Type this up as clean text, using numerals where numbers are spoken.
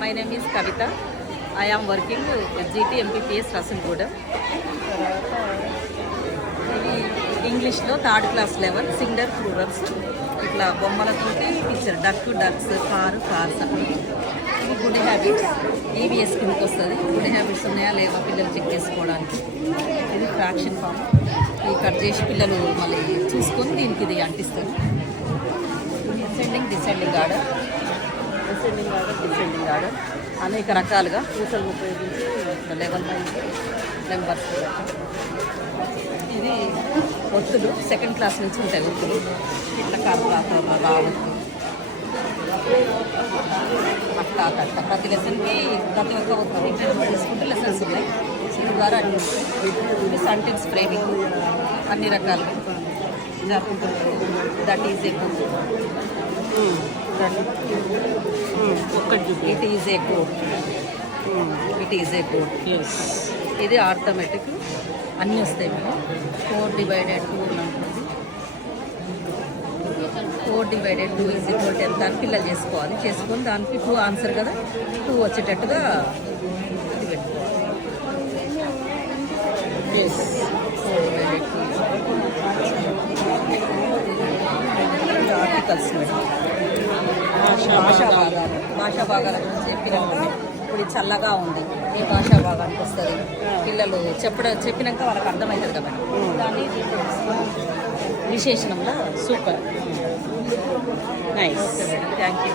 My name is Kavita. I am working with GT MPPS Rasulgooda. ఇది ఇంగ్లీష్లో third class level singer ఫ్లూరల్స్ ఇట్లా బొమ్మలతోటి picture ducks cars అప్పుడు ఇవి good habits EVS కిందకి వస్తుంది. గుడ్ హ్యాబిట్స్ ఉన్నాయా లేవా పిల్లలు చెక్ చేసుకోవడానికి. ఇది ఫ్రాక్షన్ ఫామ్. ఇది కట్ చేసి పిల్లలు మళ్ళీ చూసుకొని దీనికి ఇది అంటిస్తారు. డిసెండింగ్ ఆర్డర్ అనేక రకాలుగా పూసలు ఉపయోగించి లెవెల్ నెంబర్స్. ఇది ఒత్తులు సెకండ్ క్లాస్ నుంచి ఉంటాయి. ఒత్తులు ఇట్లా కార్పొరేటర్ రావద్దు అట్లా ప్రతి లెసన్కి ప్రతి ఒక్క ఒత్తులు ఇంట్రెస్ట్ తీసుకుంటే లెసన్స్ ఉన్నాయి. దీని ద్వారా అన్ని సెంటెన్స్ ఫ్రేమింగ్ అన్ని రకాలుగా జరుపుకుంటారు. That is a book. It is a code. ఇది ఆర్థమెటిక్ అన్నీ వస్తాయి. మనం 4/2 ఉంటుంది. 4/2 = ఎంత అని పిల్లలు చేసుకోవాలి. చేసుకొని దానికి 2 ఆన్సర్ కదా, 2 వచ్చేటట్టుగా ఇది పెట్టుకోవాలి. 4/2 ఆర్టికల్స్ భాషా భాగాల గురించి చెప్పినప్పుడు ఇప్పుడు చల్లగా ఉంది ఏ భాషా భాగానికి వస్తుంది. పిల్లలు చెప్పినాక వాళ్ళకి అర్థమవుతుంది కదా. దాన్ని విశేషణంలో సూపర్ నైస్. Thank you.